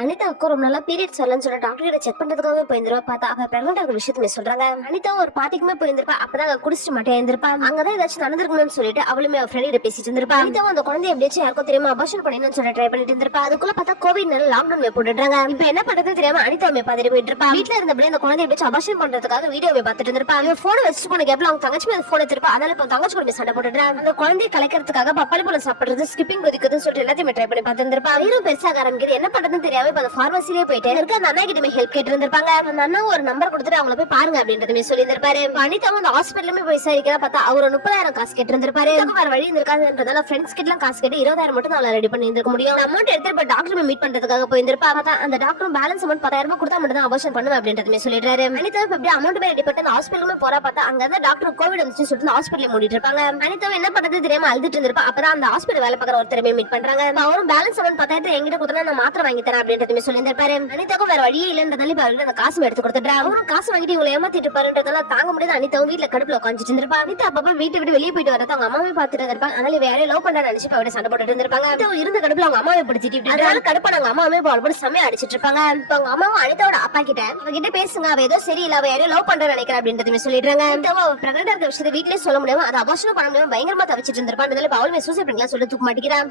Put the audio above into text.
அனிதாவுக்கு ரொம்ப நாளா பீரியட்ஸ் வரலன்னு சொல்லிட்டு டாக்டர் கிட்ட செக் பண்றதுக்காகவே போயிருந்திருப்பா. பார்த்தா அவ பிரெக்னென்ட் ஆகிற விஷயத்தையுமே சொல்றாங்க. அனிதா ஒரு பார்ட்டிக்குமே போயிருந்திருப்பா. அப்பதான் குடிச்சிட்டு மட்டும் இருந்திருப்பா. அங்கதான் ஏதாச்சும் நடந்திருக்கணும்னு சொல்லிட்டு அவளுமே அவ ஃப்ரெண்ட் கிட்ட பேசிட்டு இருந்திருப்பா. அனிதாவும் அந்த குழந்தைய எப்படியாச்சும் யாருக்கும் தெரியாம அபார்ஷன் பண்ணணும்னு சொல்லி ட்ரை பண்ணிட்டு இருந்திருப்பா. அதுக்குள்ள பார்த்தா கோவிட்னால லாக்டவுன் போட்டுட்டாங்க. இப்ப என்ன பண்றதுன்னு தெரியாம அனிதாவுமே பதறி போயிட்டு இருப்பா. வீட்டுல இருந்தபடியே அந்த குழந்தைய எப்படியாச்சும் அபார்ஷன் பண்றதுக்காக வீடியோவை பார்த்துட்டு இருந்திருப்பா. அவன் போன் வச்சுட்டு போன கேப்ல அவங்க தங்கச்சி மேல போன் எடுத்திருப்பா. அதனால இப்ப தங்கச்சி கூட சண்டை போட்டுட்டாங்க. அந்த குழந்தைய கலைக்கிறதுக்காக பப்பாளி பழம் சாப்பிடுறது, ஸ்கிப்பிங் குதிக்குதுன்னு சொல்லிட்டு எல்லாத்தையுமே ட்ரை பண்ணி பார்த்திருந்திருப்பா. வயிறும் பெருசாக ஆரம்பிக்குது. என்ன பண்றதுன்னு தெரியாம இப்ப அந்த பார்மசிலே போயிட்டு இருக்க அந்த அண்ணா கிட்ட ஹெல்ப் கேட்டு இருந்திருப்பாங்க. அந்த அண்ணா ஒரு நம்பர் கொடுத்துட்டு அவங்கள போய் பாருங்க அப்படின்றதுமே சொல்லி இருந்திருப்பாரு. அனிதாவும் அந்த ஹாஸ்பிட்டலுமே போய் விசாரிக்கிறா. பார்த்தா அவர் 30,000 காசு கேட்டு இருந்திருப்பாரு. வேற வழி இருக்காதுன்றதால ஃப்ரெண்ட்ஸ் கிட்ட எல்லாம் காசு கேட்டு 20,000 மட்டும் தான் ரெடி பண்ணி இருக்க முடியும். அமௌண்ட் எடுத்து டாக்டர் மீட் பண்றதுக்காக போயிருந்திருப்பா. பார்த்தா அந்த டாக்டர் பேலன்ஸ் அமௌண்ட் 10,000 கொடுத்தா மட்டும் தான் அபார்ஷன் பண்ணுவேன் அப்படின்றதுமே சொல்லிடுறாரு. அனிதா இப்ப அமௌண்ட் ரெடி பண்ணி அந்த ஹாஸ்பிட்டலுமே போறா. பார்த்தா அங்க இருந்து டாக்டர் கோவிட் வந்துச்சு சொல்லிட்டு ஹாஸ்பிட்டல் மூடிட்டு இருப்பாங்க. அனிதா என்ன பண்றது தெரியாம அழுதுட்டு இருந்திருப்பா. அப்பதான் அந்த ஹாஸ்பிட்டல் வேலை பார்க்குற ஒருத்தருமே மீட் பண்றாங்க. அவரும் பேலன்ஸ் அமௌண்ட் 10,000 என்கிட்ட கொடுத்தா நான் மாத்திரை வாங்கி தரேன் அப்படின்றதுமே சொல்லி இருந்திருப்பாரு. அனிதாக்கும் வேற வழியே இல்லன்றதால இப்ப அந்த காசு எடுத்து கொடுத்துட்டாரு. அவரும் காசு வாங்கிட்டு இவங்களை ஏமாத்திட்டு பாருன்றதால தாங்க முடியாது. அனிதாவும் வீட்டுல கடுப்புல உட்காந்துட்டு இருந்திருப்பா. அனிதா அப்பப்ப வீட்டை விட்டு வெளியே போயிட்டு வரது அவங்க அம்மாவே பாத்துட்டு இருந்திருப்பாங்க. அதனால வேற லவ் பண்ண நினைச்சு அவட சண்டை போட்டுட்டு இருந்திருப்பாங்க. இருந்த கடுப்புல அவங்க அம்மாவை பிடிச்சிட்டு அதனால கடுப்பா அவங்க அம்மாவே பால் போட்டு செம்மையா அடிச்சிட்டு இருப்பாங்க. இப்ப அவங்க அம்மாவும் அனிதாவோட அப்பா கிட்ட அவகிட்ட பேசுங்க, அவ ஏதோ சரியில்லை, அவ யாரையும் லவ் பண்ற நினைக்கிறேன் அப்படின்றதுமே சொல்லிடுறாங்க. பிரெக்னென்ட் இருக்க விஷயத்தை வீட்லயே சொல்ல முடியாம அதை அபார்ஷன் பண்ண முடியாம பயங்கரமா தவிச்சிட்டு இருந்திருப்பான். அவளுமே சூசைட் பண்ணிக்கலாம் சொல்லிட்டு தூக்க மாட்டேங்கிறான்.